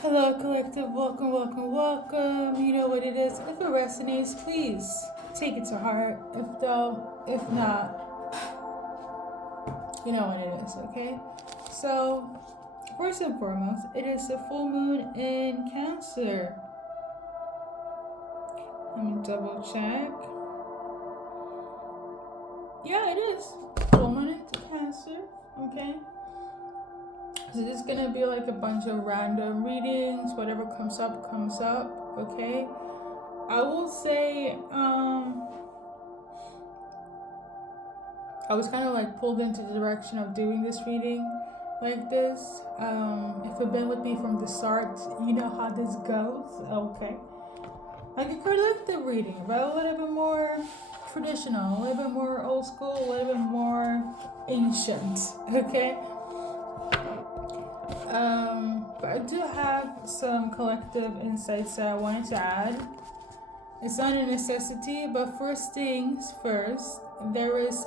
Hello, collective. Welcome, welcome, welcome. You know what it is. If it resonates, please take it to heart. If not, you know what it is, okay? So, first and foremost, it is the full moon in Cancer. Let me double check. Yeah, it is. Full moon into Cancer, okay? So this is gonna be like a bunch of random readings. Whatever comes up, okay? I will say, I was kind of like pulled into the direction of doing this reading like this. If you've been with me from the start, you know how this goes. Okay. Like a collective reading, but a little bit more traditional, a little bit more old school, a little bit more ancient. Okay. But I do have some collective insights that I wanted to add. It's not a necessity, but first things first, there is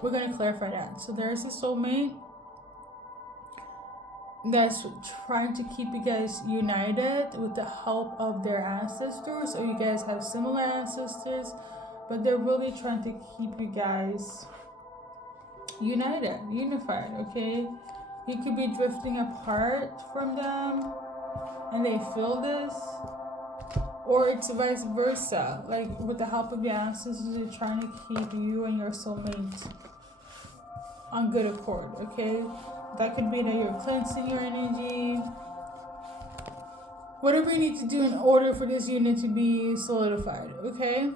we're gonna clarify that. So there is a soulmate that's trying to keep you guys united with the help of their ancestors, or you guys have similar ancestors, but they're really trying to keep you guys unified, okay? You could be drifting apart from them and they feel this, or it's vice versa. Like with the help of your ancestors, they're trying to keep you and your soulmate on good accord, okay? That could be that you're cleansing your energy. Whatever you need to do in order for this unit to be solidified, okay?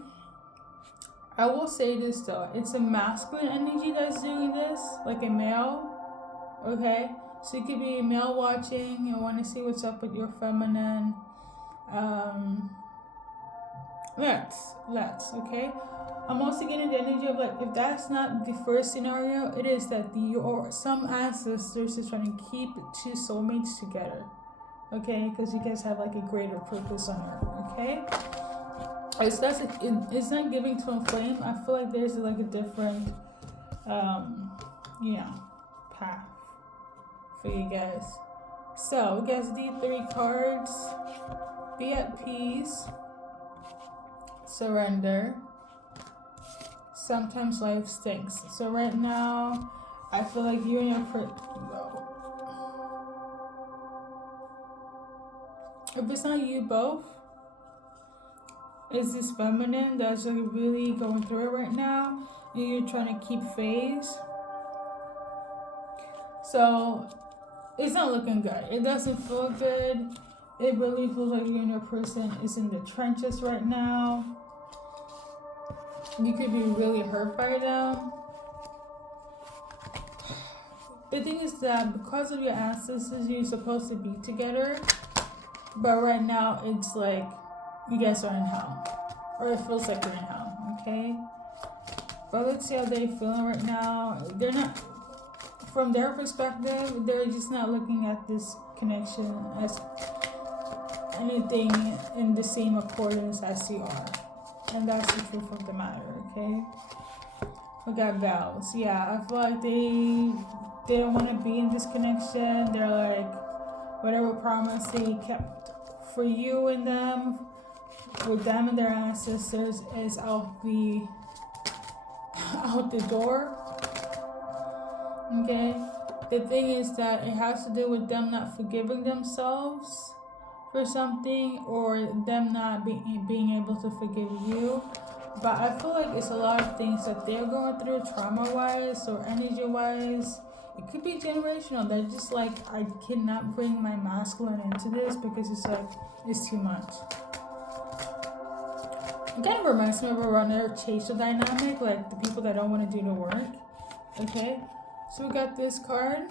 I will say this though, it's a masculine energy that's doing this, like a male, okay? So you could be male watching, you want to see what's up with your feminine. Let's, okay? I'm also getting the energy of like, if that's not the first scenario, it is that some ancestors is trying to keep two soulmates together, okay? Because you guys have like a greater purpose on earth, okay? It's not giving twin flame. I feel like there's like a different, path for you guys. So we got these 3 cards. Be at peace. Surrender. Sometimes life stinks. So right now, I feel like you and your if it's not you both, it's this feminine that's like really going through it right now, and you're trying to keep phase. So it's not looking good. It doesn't feel good. It really feels like you and your person is in the trenches right now. You could be really hurt by them. The thing is that because of your ancestors, you're supposed to be together. But right now, it's like you guys are in hell. Or it feels like you're in hell, okay? But let's see how they're feeling right now. They're not, from their perspective, they're just not looking at this connection as anything in the same accordance as you are. And that's the truth of the matter, okay? We got vows. Yeah, I feel like they don't want to be in this connection. They're like, whatever promise they kept for you and them, with them and their ancestors, is out the door. Okay? The thing is that it has to do with them not forgiving themselves for something, or them not being able to forgive you. But I feel like it's a lot of things that they're going through, trauma-wise or energy-wise. It could be generational. They're just like, I cannot bring my masculine into this because it's like, it's too much. It kind of reminds me of a runner chaser dynamic, like the people that don't want to do the work. Okay? So we got this card.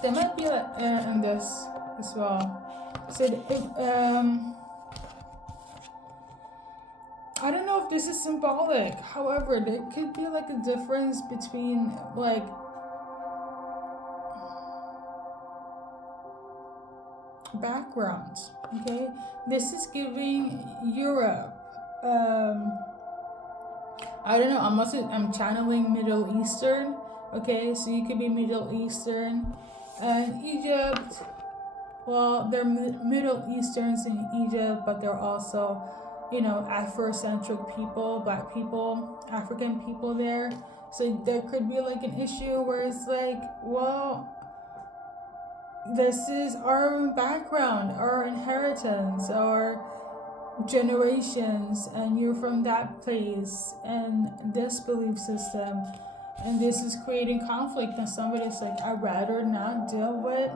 There might be in this as well. So I don't know if this is symbolic. However, there could be like a difference between like backgrounds. Okay, this is giving Europe. I don't know. I'm channeling Middle Eastern. Okay, so you could be Middle Eastern. And Egypt, well, they're Middle Easterns in Egypt, but they're also, Afrocentric people, black people, African people there. So there could be like an issue where it's like, well, this is our background, our inheritance, our generations, and you're from that place and this belief system, and this is creating conflict. And somebody's like, I'd rather not deal with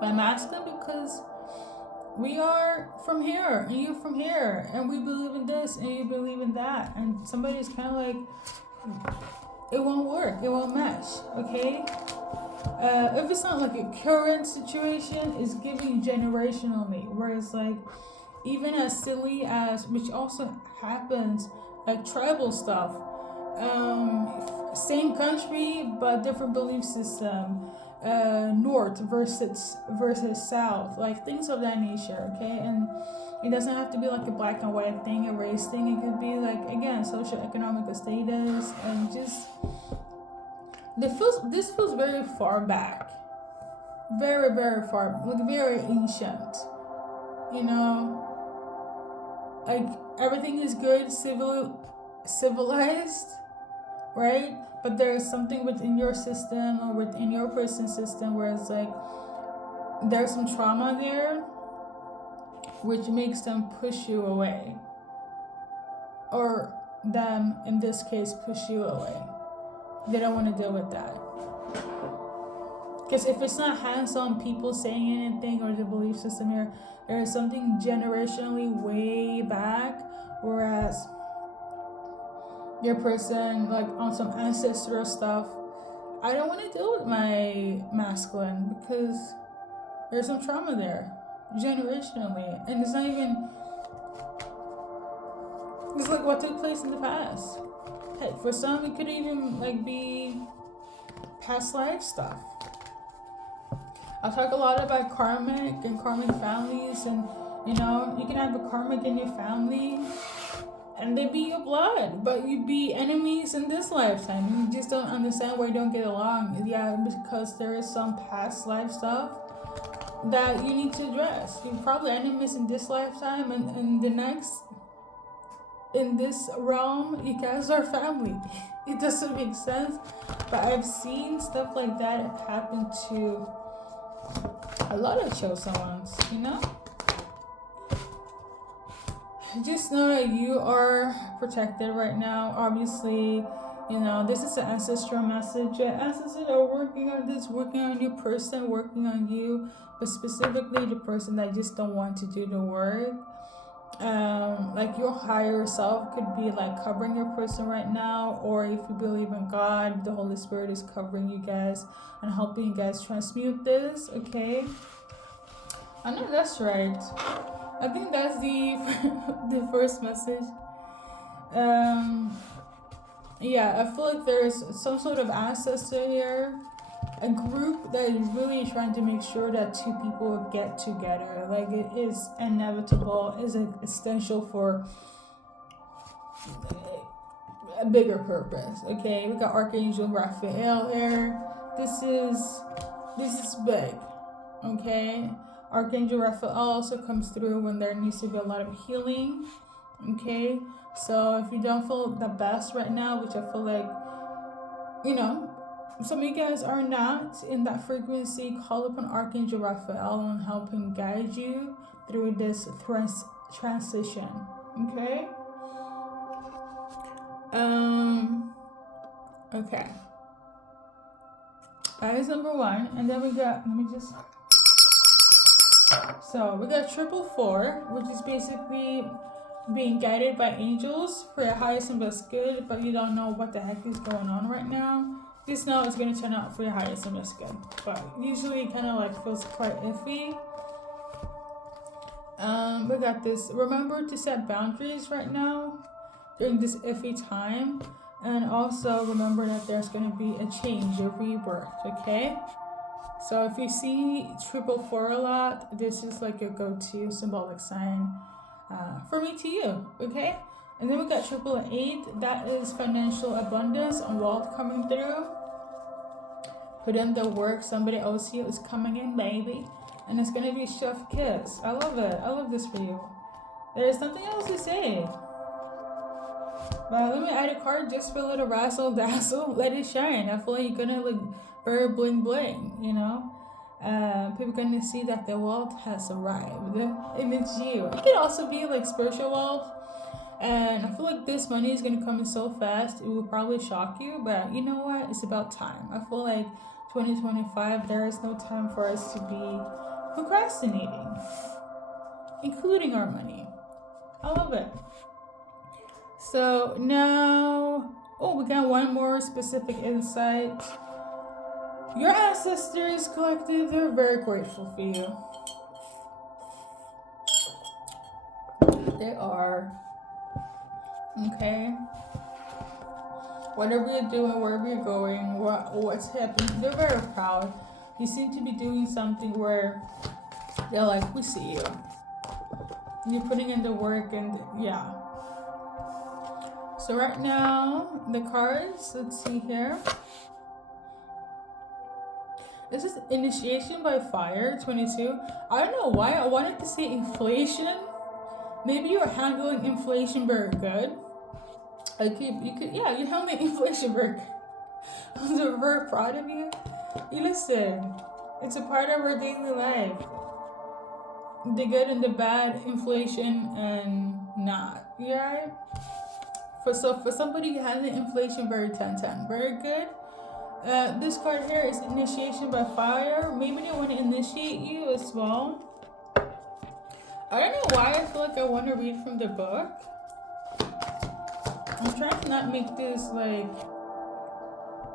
my masculine because we are from here and you're from here, and we believe in this and you believe in that, and somebody's kind of like, it won't work, it won't mesh. Okay, if it's not like a current situation, it's giving generationally, where it's like, even as silly as, which also happens, like tribal stuff, same country but different belief system, north versus south, like things of that nature. Okay, and it doesn't have to be like a black and white thing, a race thing. It could be like, again, socioeconomic status, and just this feels very far back, very very far, like very ancient. Like everything is good, civilized, right? But there's something within your system or within your person's system where it's like there's some trauma there, which makes them push you away, or them in this case push you away. They don't want to deal with that. Because if it's not hands-on people saying anything, or the belief system here, there is something generationally way back, whereas your person, like on some ancestral stuff, I don't want to deal with my masculine because there's some trauma there generationally, and it's not even, it's like what took place in the past. Heck, for some it could even like be past life stuff. I talk a lot about karmic and karmic families, and you can have a karmic in your family and they be your blood, but you be enemies in this lifetime. You just don't understand why you don't get along. Yeah, because there is some past life stuff that you need to address. You're probably enemies in this lifetime, and the next, in this realm, you guys are family. It doesn't make sense, but I've seen stuff like that happen to a lot of chosen ones, Just know that you are protected right now. Obviously, this is an ancestral message. Your ancestors are working on this, working on your person, working on you, but specifically the person that just don't want to do the work. Like your higher self could be like covering your person right now, or if you believe in God, the Holy Spirit is covering you guys and helping you guys transmute this. Okay, I know that's right. I think that's the the first message. Yeah, I feel like there's some sort of ancestor here, a group that is really trying to make sure that two people get together. Like, it is inevitable, is essential for a bigger purpose. Okay, we got Archangel Raphael here. This is big. Okay, Archangel Raphael also comes through when there needs to be a lot of healing. Okay, so if you don't feel the best right now, which I feel like, some of you guys are not in that frequency, call upon Archangel Raphael and help him guide you through this transition. Okay? Okay. That is number one. And then we got, so we got 444, which is basically being guided by angels for your highest and best good, but you don't know what the heck is going on right now. Just know it's going to turn out for your highest and best good, but usually it kind of like feels quite iffy. We got this. Remember to set boundaries right now during this iffy time, and also remember that there's going to be a change, a rebirth. Okay, so if you see 444 a lot, this is like a go-to symbolic sign for me to you. Okay, and then we got 888. That is financial abundance and wealth coming through. put in the work. Somebody else you is coming in, baby. And it's gonna be chef kiss. I love it. I love this for you. There's something else to say. But let me add a card just for a little razzle dazzle. Let it shine. I feel like you're gonna look very bling bling, you know? People gonna see that the wealth has arrived. And it's you. It can also be like spiritual wealth. And I feel like this money is gonna come in so fast, it will probably shock you. But you know what? It's about time. I feel like 2025, there is no time for us to be procrastinating, including our money. I love it. So now, we got one more specific insight. Your ancestors, collective, they're very grateful for you. They are. Okay? Whatever you're doing, wherever you're going, what's happening, they're very proud. You seem to be doing something where they're like, we see you. You're putting in the work and yeah. So right now, the cards, let's see here. This is initiation by fire, 22. I don't know why I wanted to say inflation. Maybe you're handling inflation very good. You're handling inflation very good. I'm so very proud of you. You listen, it's a part of our daily life. The good and the bad, inflation and not. You right? For somebody handling inflation very 10-10. Very good. This card here is initiation by fire. Maybe they want to initiate you as well. I don't know why I feel like I want to read from the book. I'm trying to not make this like...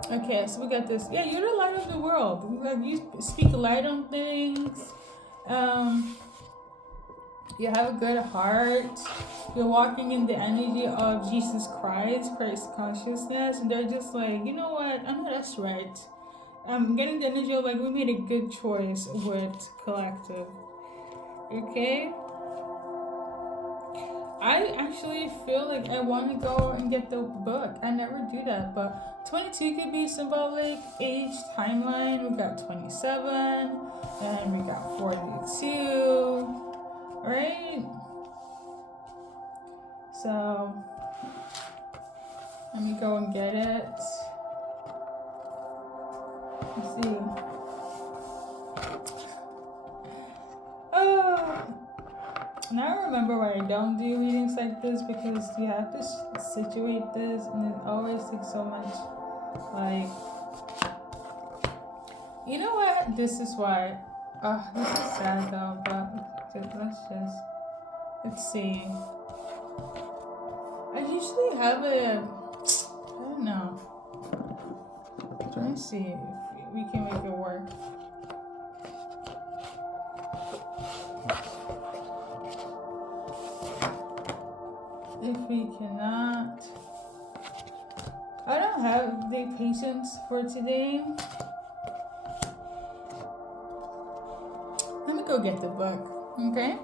Okay, so we got this. Yeah, you're the light of the world. Like, you speak light on things. You have a good heart. You're walking in the energy of Jesus Christ consciousness. And they're just like, you know what? I know that's right. I'm getting the energy of like, we made a good choice with collective. Okay? I actually feel like I want to go and get the book. I never do that. But 22 could be symbolic. Age, timeline. We got 27. And we got 42. Right? So, let me go and get it. Let's see. Now I remember why I don't do readings like this, because you have to situate this and it always takes so much, like, you know what? This is why. This is sad though, but let's see. I usually have I don't know. I'm trying to see if we can make it work. If we cannot, I don't have the patience for today. Let me go get the book, okay?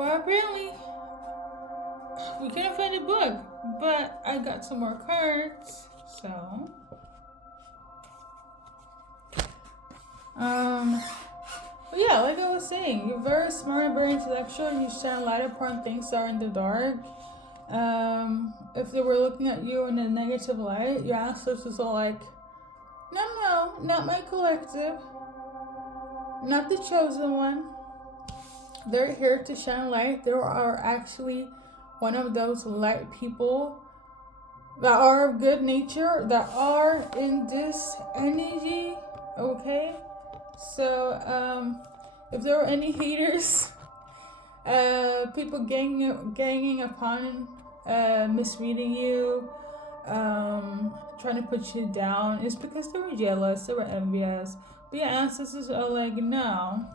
Well, apparently, we couldn't find a book, but I got some more cards, so. But yeah, like I was saying, you're very smart, very intellectual, and you shine light upon things that are in the dark. If they were looking at you in a negative light, your ancestors are like, no, not my collective, not the chosen one. They're here to shine light. There are actually one of those light people that are of good nature, that are in this energy, okay? So, if there were any haters, people ganging upon, misreading you, trying to put you down, it's because they were jealous, they were envious. But your ancestors are like, no,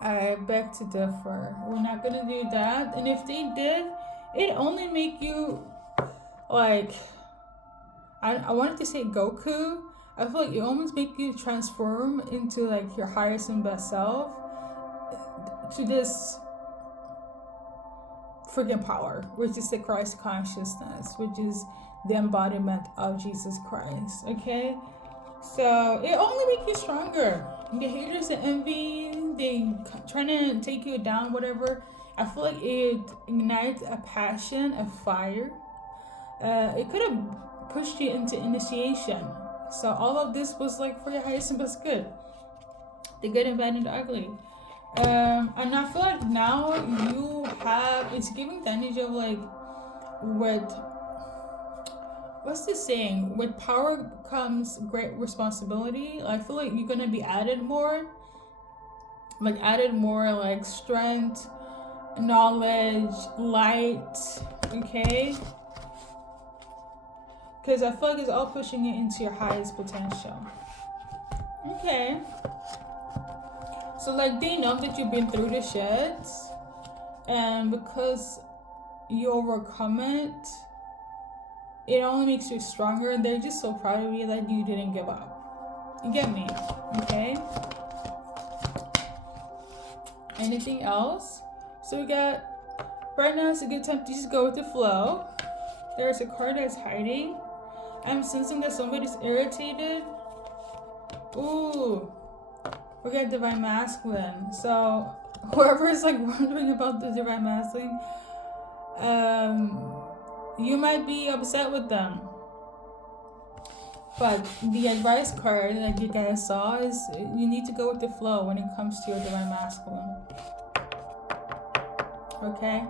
I beg to differ. We're not gonna do that. And if they did, it only make you like, I wanted to say Goku. I feel like it almost make you transform into like your highest and best self, to this freaking power, which is the Christ consciousness, which is the embodiment of Jesus Christ. Okay, so it only makes you stronger. The haters and envy, they trying to take you down, whatever. I feel like it ignites a passion, a fire. It could have pushed you into initiation. So all of this was like for your highest and best good. The good and bad and the ugly. And I feel like now you have, it's giving the energy of like, what's the saying? With power comes great responsibility. I feel like you're gonna be added more like strength, knowledge, light, okay? Because I feel like it's all pushing you into your highest potential. Okay. So like they know that you've been through the shits, and because you overcome it, it only makes you stronger, and they're just so proud of you that you didn't give up. You get me? Okay? Anything else? So we got, right now it's a good time to just go with the flow. There's a card that's hiding. I'm sensing that somebody's irritated. Ooh. We got Divine Masculine. So whoever is like wondering about the Divine Masculine, you might be upset with them. But the advice card that you guys saw is you need to go with the flow when it comes to your Divine Masculine. Okay?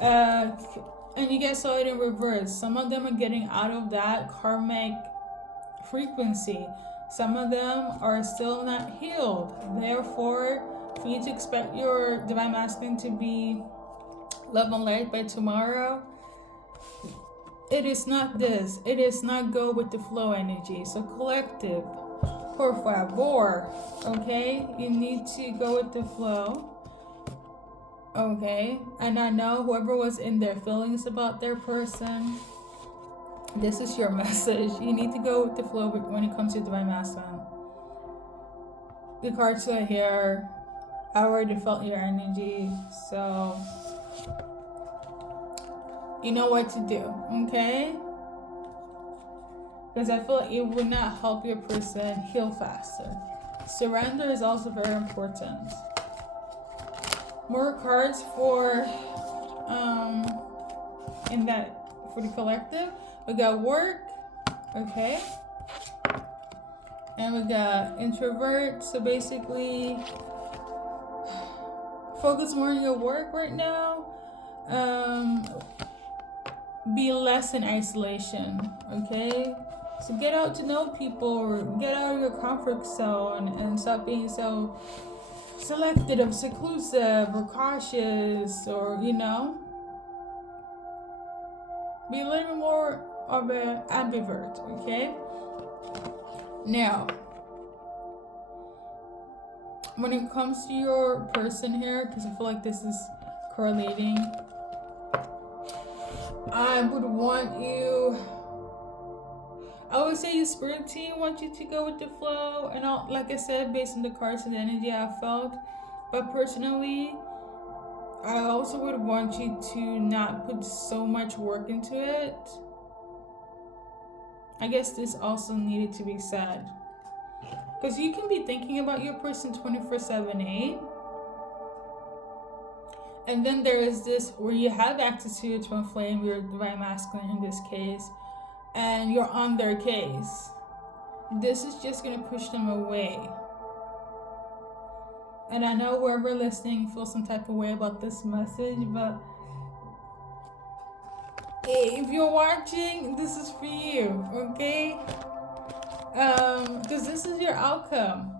And you guys saw it in reverse. Some of them are getting out of that karmic frequency. Some of them are still not healed. Therefore, for you to expect your Divine Masculine to be love and light by tomorrow, it is not this. It is not go with the flow energy. So collective, por favor, okay? You need to go with the flow. Okay, and I know whoever was in their feelings about their person, this is your message. You need to go with the flow when it comes to Divine Masculine. The cards are here. I already felt your energy, so you know what to do, okay? Because I feel like it would not help your person heal faster. Surrender is also very important. More cards for for the collective. We got work, okay, and we got introvert. So basically, focus more on your work right now. Be less in isolation, okay? So get out to know people, or get out of your comfort zone, and stop being so selective, seclusive, or cautious, or be a little bit more of an ambivert, okay? Now, when it comes to your person here, because I feel like this is correlating, I would say your spirit team wants you to go with the flow, and like I said, based on the cards and the energy I felt, But personally, I also would want you to not put so much work into it. I guess this also needed to be said. Because you can be thinking about your person 24/7/8. And then there is this where you have access to your twin flame, your divine masculine in this case, and you're on their case. This is just going to push them away. And I know whoever listening feels some type of way about this message, but hey, if you're watching, this is for you, okay? Because this is your outcome.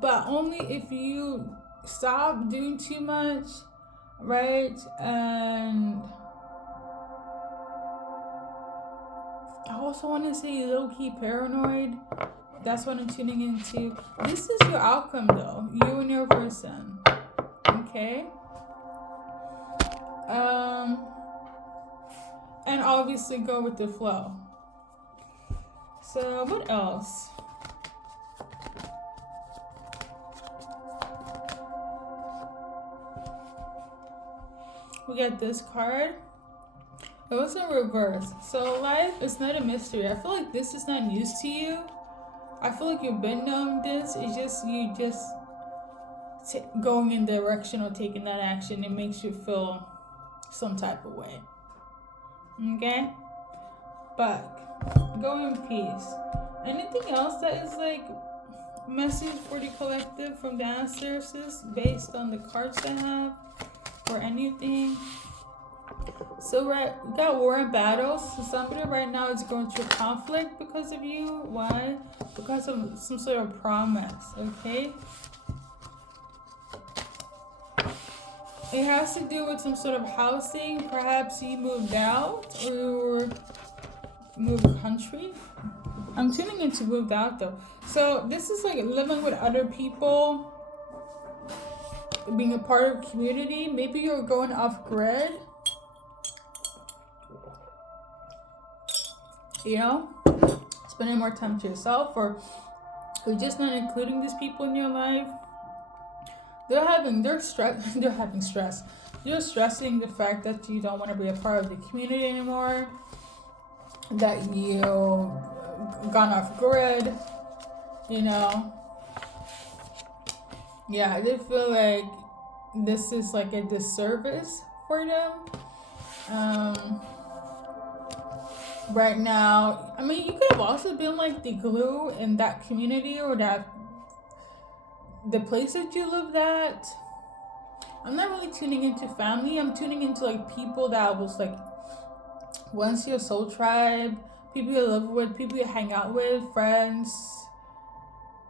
But only if you stop doing too much, right? And I also want to say low-key paranoid. That's what I'm tuning into. This is your outcome, though. You and your person. Okay? And obviously go with the flow. So, what else? We got this card. It was in reverse. So life is not a mystery. I feel like this is not news to you. I feel like you've been knowing this. It's just you going in direction or taking that action. It makes you feel some type of way. Okay? But go in peace. Anything else that is like message for the collective from the ancestors based on the cards I have or anything? So we got war and battles. So somebody right now is going through conflict because of you. Why? Because of some sort of promise. Okay? It has to do with some sort of housing. Perhaps you moved out or moved country. I'm tuning into moved out though. So this is like living with other people, being a part of community. Maybe you're going off grid. You know, spending more time to yourself, or you're just not including these people in your life. They're having stress. You're stressing the fact that you don't want to be a part of the community anymore, that you gone off grid, you know. Yeah, I did feel like this is like a disservice for them. Right now, I mean, you could have also been like the glue in that community or the place that you lived at. I'm not really tuning into family. I'm tuning into like people that was like once your soul tribe, people you live with, people you hang out with, friends,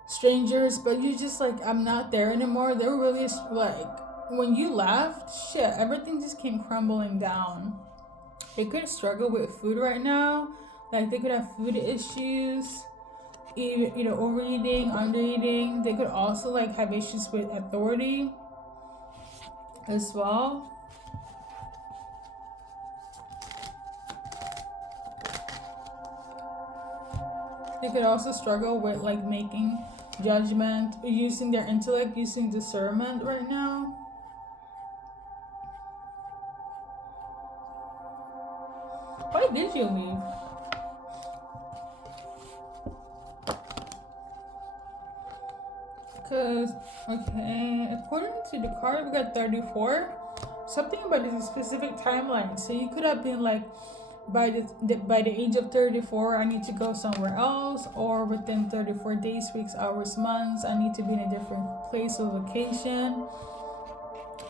strangers, but you just like, I'm not there anymore. They were really like, when you left, shit, everything just came crumbling down. They could struggle with food right now. Like they could have food issues, overeating, undereating. They could also like have issues with authority as well. They could also struggle with like making judgment, using their intellect, using discernment right now. Why did you leave? Because, okay, according to the card, we got 34. Something about a specific timeline. So you could have been like, by the age of 34, I need to go somewhere else, or within 34 days, weeks, hours, months, I need to be in a different place or location.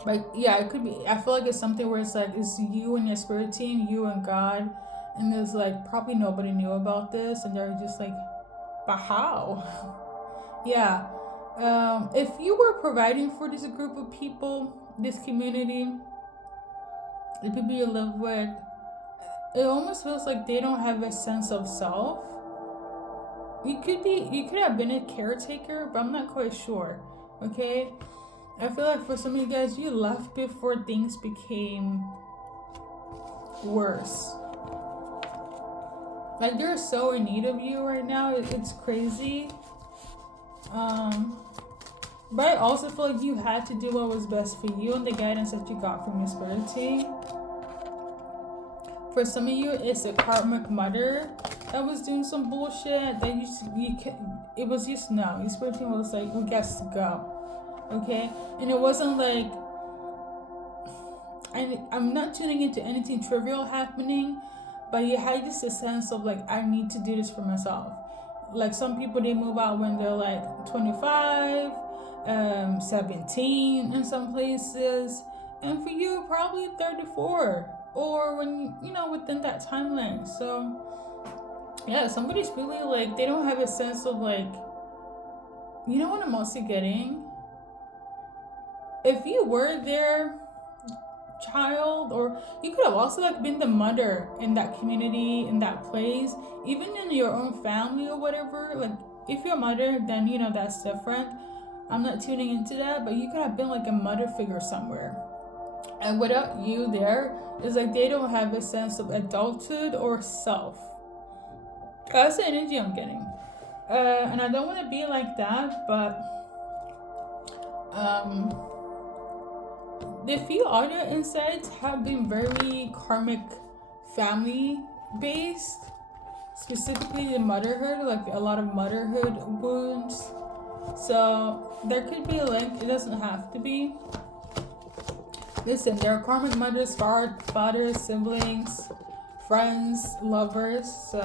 Like, yeah, it could be. I feel like it's something where it's like it's you and your spirit team, you and God, and there's like probably nobody knew about this, and they're just like, but how? Yeah. If you were providing for this group of people, this community, the people you live with, it almost feels like they don't have a sense of self. You could have been a caretaker, but I'm not quite sure. Okay? I feel like for some of you guys, you left before things became worse. Like they're so in need of you right now. It's crazy. But I also feel like you had to do what was best for you and the guidance that you got from your spirit team. For some of you, it's a karmic mother that was doing some bullshit that it was just no. Your spirit team was like, we got to go. Okay? And it wasn't like, I'm not tuning into anything trivial happening, but you had just a sense of like, I need to do this for myself. Like some people, they move out when they're like 25, 17 in some places, and for you probably 34, or when within that timeline. So yeah, somebody's really like, they don't have a sense of like, you know what I'm mostly getting? If you were their child, or you could have also like been the mother in that community, in that place, even in your own family or whatever. Like if you're a mother, then that's different. I'm not tuning into that, but you could have been like a mother figure somewhere, and without you there, it's like they don't have a sense of adulthood or self. That's the energy I'm getting, and I don't want to be like that, but the few audio insights have been very karmic family based, specifically the motherhood, like a lot of motherhood wounds. So there could be a link, it doesn't have to be. Listen, there are karmic mothers, fathers, siblings, friends, lovers. So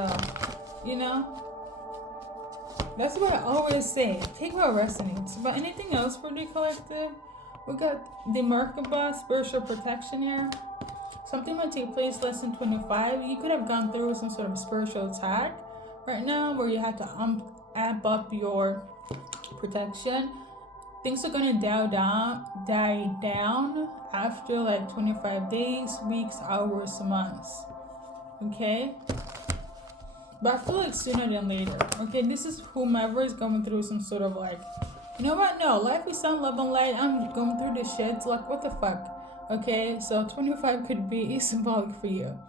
that's what I always say. Take what resonates. But anything else for the collective? We got the Merkaba, spiritual protection here. Something might take place less than 25. You could have gone through some sort of spiritual attack right now where you had to amp up your protection. Things are going to die down after like 25 days, weeks, hours, months. Okay? But I feel like sooner than later. Okay, this is whomever is going through some sort of like, you know what? No, life is sun, love, and light. I'm going through this shit. It's like, what the fuck? Okay, so 25 could be symbolic for you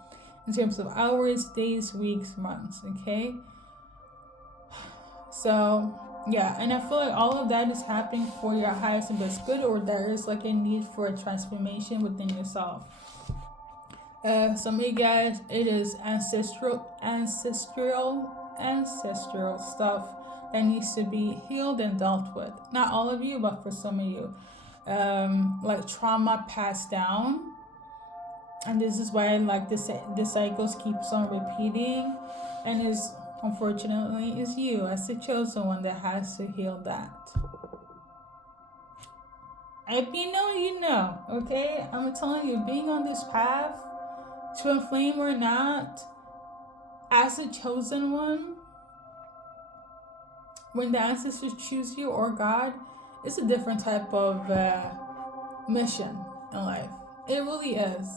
in terms of hours, days, weeks, months. Okay, so yeah, and I feel like all of that is happening for your highest and best good, or there is like a need for a transformation within yourself. Some of you guys, it is ancestral stuff that needs to be healed and dealt with. Not all of you, but for some of you, like trauma passed down, and this is why like the cycles keeps on repeating, and is unfortunately is you as the chosen one that has to heal that. If you know, okay? I'm telling you, being on this path, twin flame or not, as a chosen one, when the ancestors choose you or God, it's a different type of mission in life. It really is.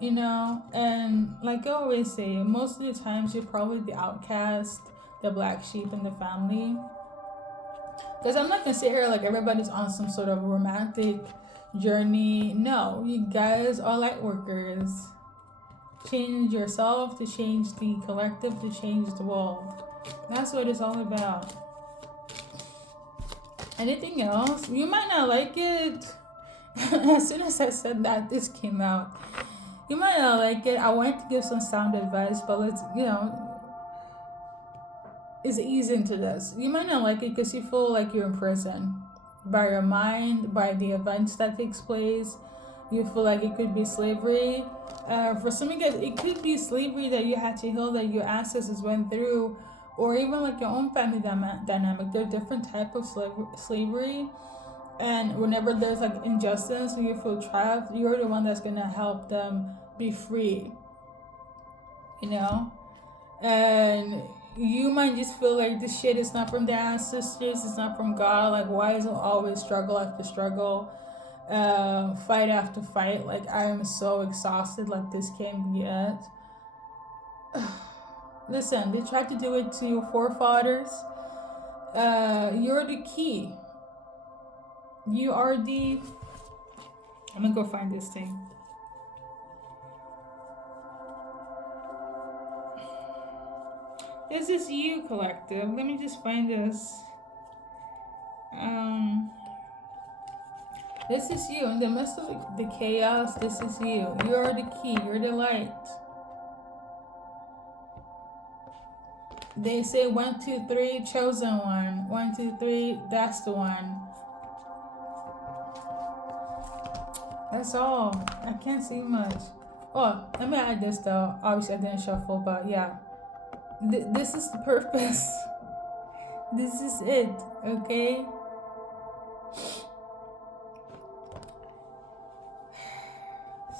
And like I always say, most of the times you're probably the outcast, the black sheep in the family. Because I'm not going to sit here like everybody's on some sort of romantic journey. No, you guys are light workers. Change yourself to change the collective, to change the world. That's what it's all about. Anything else? You might not like it. As soon as I said that, this came out. You might not like it. I wanted to give some sound advice, but let's, it's easy into this. You might not like it because you feel like you're in prison. By your mind, by the events that takes place. You feel like it could be slavery. For some of you guys, it could be slavery that you had to heal, that your ancestors went through, or even like your own family dynamic. There are different types of slavery, and whenever there's like injustice, when you feel trapped, you're the one that's gonna help them be free. And you might just feel like this shit is not from the ancestors, it's not from God. Like, why is it always struggle after struggle? Fight after fight. Like, I am so exhausted. Like, this can't be it. Listen, they tried to do it to your forefathers. You're the key. You are the... I'm gonna go find this thing. This is you, collective. Let me just find this. This is you. In the midst of the chaos, this is you. You are the key. You're the light. They say 1, 2, 3, chosen one. 1, 2, 3, that's the one. That's all. I can't see much. Oh, let me add this though. Obviously, I didn't shuffle, but yeah. This is the purpose. This is it, okay?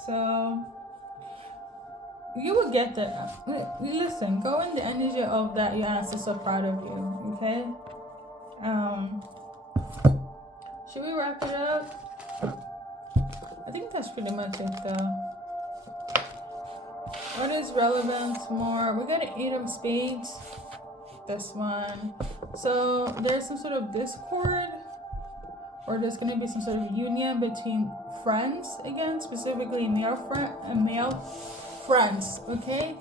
So, you will get that. Listen, go in the energy of that your ancestors are proud of you, okay? Should we wrap it up? I think that's pretty much it though. What is relevant more? We got an 8 of spades. This one. So there's some sort of discord, or there's gonna be some sort of union between friends again, specifically male friends. Okay.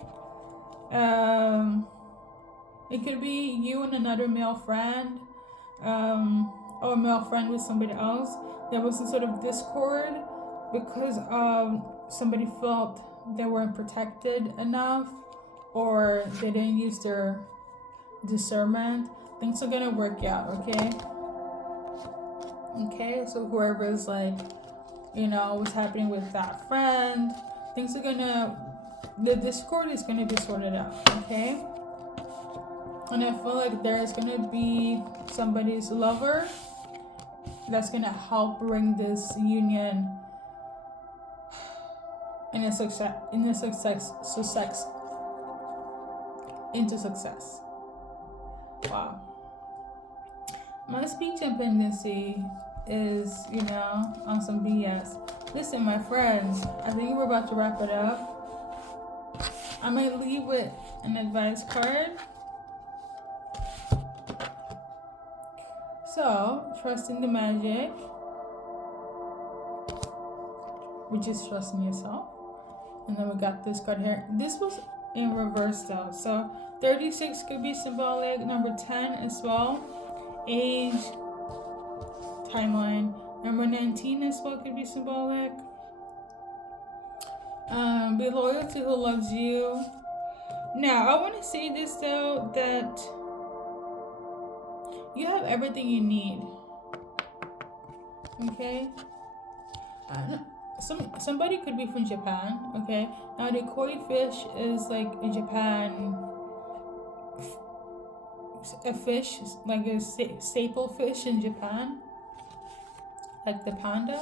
It could be you and another male friend, or a male friend with somebody else. There was some sort of discord because somebody felt they weren't protected enough, or they didn't use their discernment. Things are gonna work out, okay? Okay, so whoever is like, what's happening with that friend, the discord is gonna be sorted out, okay? And I feel like there's gonna be somebody's lover that's gonna help bring this union into success. Wow. My speech dependency is, on some BS. Listen, my friends, I think we're about to wrap it up. I might leave with an advice card. So, trust in the magic, which is trust in yourself. And then we got this card here. This was in reverse though. So 36 could be symbolic. Number 10 as well. Age, timeline. Number 19 as well could be symbolic. Be loyal to who loves you. Now, I want to say this though, that you have everything you need. Okay? Somebody could be from Japan, okay? Now the koi fish is like in Japan, a fish, like a staple fish in Japan, like the panda.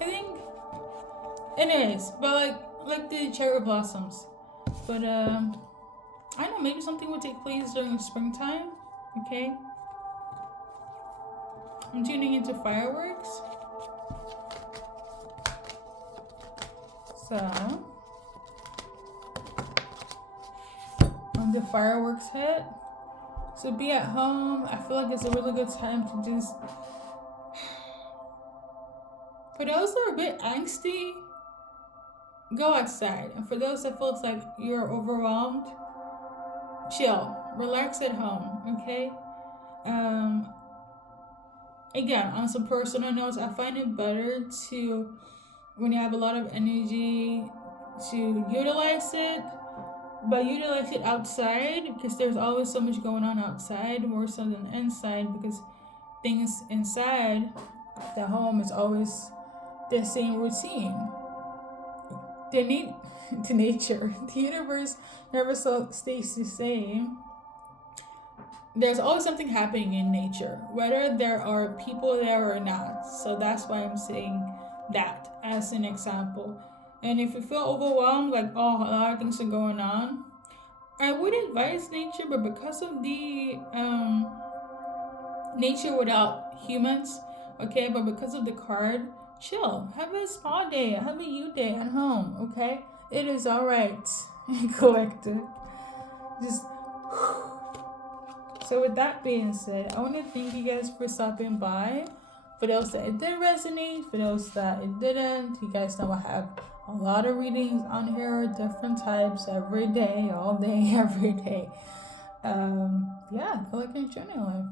I think, anyways, but like the cherry blossoms. But I don't know, maybe something will take place during springtime, okay? I'm tuning into fireworks. So, when the fireworks hit, so be at home. I feel like it's a really good time to just, for those that are a bit angsty, go outside. And for those that feel like you're overwhelmed, chill, relax at home, okay? Again, on some personal notes, I find it better to, when you have a lot of energy, to utilize it, but utilize it outside, because there's always so much going on outside, more so than inside, because things inside the home is always the same routine. The nature, the universe never stays the same. There's always something happening in nature, whether there are people there or not. So that's why I'm saying that as an example. And if you feel overwhelmed, like, oh, a lot of things are going on, I would advise nature, but because of the nature without humans, okay, but because of the card, chill, have a spa day, have a you day at home, okay? It is all right. Collective. Just so with that being said, I want to thank you guys for stopping by. For those that it did resonate, for those that it didn't, you guys know I have a lot of readings on here, different types, every day, all day, every day. Yeah, go like enjoy your life.